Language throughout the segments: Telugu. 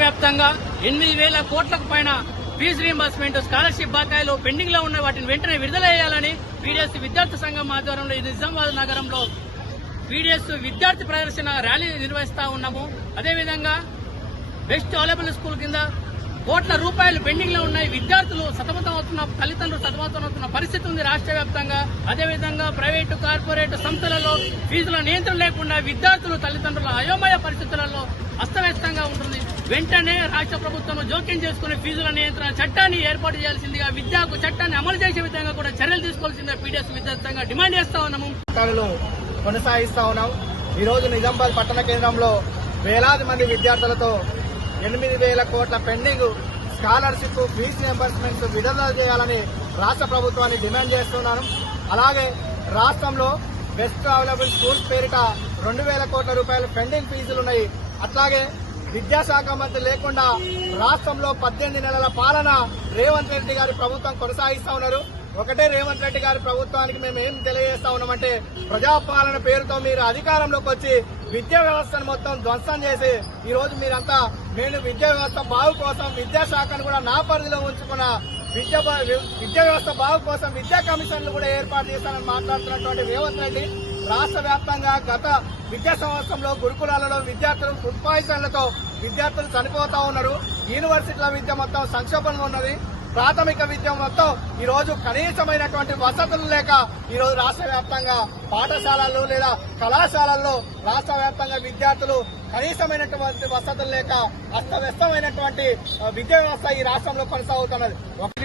వ్యాప్తంగా ఎనిమిది వేల కోట్లకు పైన ఫీజు రీంబర్స్మెంట్ స్కాలర్షిప్ బకాయిలు పెండింగ్లో ఉన్న వాటిని వెంటనే విడుదల చేయాలని పీడీఎస్ విద్యార్థి సంఘం ఆధ్వర్యంలో ఈ నిజామాబాద్ నగరంలో పీడిఎస్ విద్యార్థి ప్రదర్శన ర్యాలీ నిర్వహిస్తా ఉన్నాము. అదేవిధంగా బెస్ట్ అవైలబుల్ స్కూల్ కింద కోట్ల రూపాయలు పెండింగ్లో ఉన్నాయి. విద్యార్థులు సతమతం అవుతున్న తల్లిదండ్రులు సతమతం అవుతున్న పరిస్థితి ఉంది రాష్ట్ర వ్యాప్తంగా. అదేవిధంగా ప్రైవేటు కార్పొరేట్ సంస్థలలో ఫీజుల నియంత్రణ లేకుండా విద్యార్థులు తల్లిదండ్రుల అయోమయ పరిస్థితులలో అస్తవ్యస్తంగా ఉంటుంది. వెంటనే రాష్ట్ర ప్రభుత్వం జోక్యం చేసుకుని ఫీజుల నియంత్రణ చట్టాన్ని ఏర్పాటు చేయాల్సిందిగా విద్యకు చట్టాన్ని అమలు చేసే విధంగా కూడా చర్యలు తీసుకోవాల్సిందిగా పీడిఎస్ విద్యార్థంగా డిమాండ్ చేస్తా ఉన్నాము. కొనసాగిస్తా ఉన్నాం. ఈ రోజు నిజామాబాద్ పట్టణ కేంద్రంలో వేలాది మంది విద్యార్థులతో ఎనిమిది వేల కోట్ల పెండింగ్ స్కాలర్షిప్ ఫీజు రియంబర్స్మెంట్ విడుదల చేయాలని రాష్ట్ర ప్రభుత్వాన్ని డిమాండ్ చేస్తున్నాను. అలాగే రాష్ట్రంలో బెస్ట్ అవైలబుల్ స్కూల్స్ పేరిట రెండు వేల కోట్ల రూపాయల పెండింగ్ ఫీజులున్నాయి అట్లాగే విద్యాశాఖ మంత్రి లేకుండా రాష్ట్రంలో పద్దెనిమిది నెలల పాలన రేవంత్ రెడ్డి గారి ప్రభుత్వం కొనసాగిస్తా ఉన్నారు. ఒకటే రేవంత్ రెడ్డి గారి ప్రభుత్వానికి మేము ఏం తెలియజేస్తా ఉన్నామంటే ప్రజాపాలన పేరుతో మీరు అధికారంలోకి వచ్చి విద్యా వ్యవస్థను మొత్తం ధ్వంసం చేసి ఈ రోజు మీరంతా నేను విద్యా వ్యవస్థ బాగు కోసం విద్యాశాఖను కూడా నా పరిధిలో ఉంచుకున్న విద్యా విద్యా వ్యవస్థ బాగు కోసం విద్యా కమిషన్లు కూడా ఏర్పాటు చేశానని మాట్లాడుతున్నటువంటి రేవంత్ రెడ్డి రాష్ట్ర వ్యాప్తంగా గత విద్యా సంవత్సరంలో గురుకులాలలో విద్యార్థులు ఫుడ్ పాయిజన్లతో విద్యార్థులు చనిపోతా ఉన్నారు. యూనివర్సిటీల విద్య మొత్తం సంక్షోభంలో ఉన్నది. ప్రాథమిక విద్య మొత్తం ఈ రోజు కనీసమైనటువంటి వసతులు లేక ఈ రోజు రాష్ట్ర వ్యాప్తంగా పాఠశాలల్లో లేదా కళాశాలల్లో రాష్ట్ర వ్యాప్తంగా విద్యార్థులు కనీసమైనటువంటి వసతులు లేక అస్తవ్యస్తమైనటువంటి విద్యా వ్యవస్థ ఈ రాష్ట్రంలో కొనసాగుతున్నది.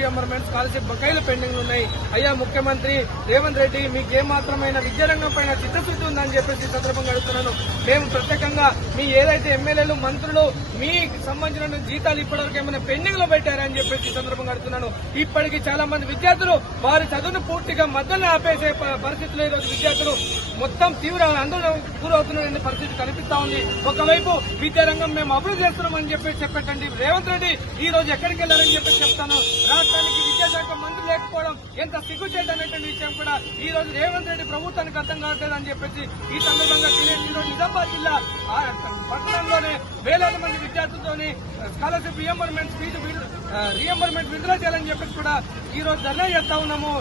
ఎంబర్మెంట్ స్కాలర్షిప్ బకాయిలు పెండింగ్ ఉన్నాయి. అయ్యా ముఖ్యమంత్రి రేవంత్ రెడ్డి మీకు ఏ మాత్రమైన విద్యారంగం పైన చిత్తశుద్ధి ఉందని చెప్పేసి సందర్భంగా అడుగుతున్నాను. మేము ప్రత్యేకంగా మీ ఏదైతే ఎమ్మెల్యేలు మంత్రులు మీకు సంబంధించిన జీతాలు ఇప్పటివరకు ఏమైనా పెండింగ్లో పెట్టారని చెప్పేసి ఈ సందర్భంగా అడుగుతున్నాను. ఇప్పటికీ చాలా మంది విద్యార్థులు వారి చదువును పూర్తిగా మద్దతు ఆపేసే పరిస్థితులు ఈరోజు రోజు విద్యార్థులు మొత్తం తీవ్ర ఆందోళన గురవుతున్న పరిస్థితి కనిపిస్తా ఉంది. ఒకవైపు విద్యారంగం మేము అభివృద్ధి చేస్తున్నామని చెప్పేసి చెప్పేటండి రేవంత్ రెడ్డి ఈ రోజు ఎక్కడికి వెళ్ళారని చెప్పేసి చెప్తాను. రాష్ట్రానికి విద్యాశాఖ మంత్రి లేకపోవడం ఎంత సిగ్గుచేటనేటువంటి విషయం కూడా ఈ రోజు రేవంత్ రెడ్డి ప్రభుత్వానికి అర్థం కావట్లేదు అని చెప్పేసి ఈ సందర్భంగా నిజామాబాద్ జిల్లా పట్టణంలోనే వేలాది మంది విద్యార్థులతోని స్కాలర్షిప్ రియంబర్మెంట్ ఫీజు రియంబర్మెంట్ విడుదల చేయాలని చెప్పేసి కూడా ఈ రోజు ధర్నా చేస్తా ఉన్నాము.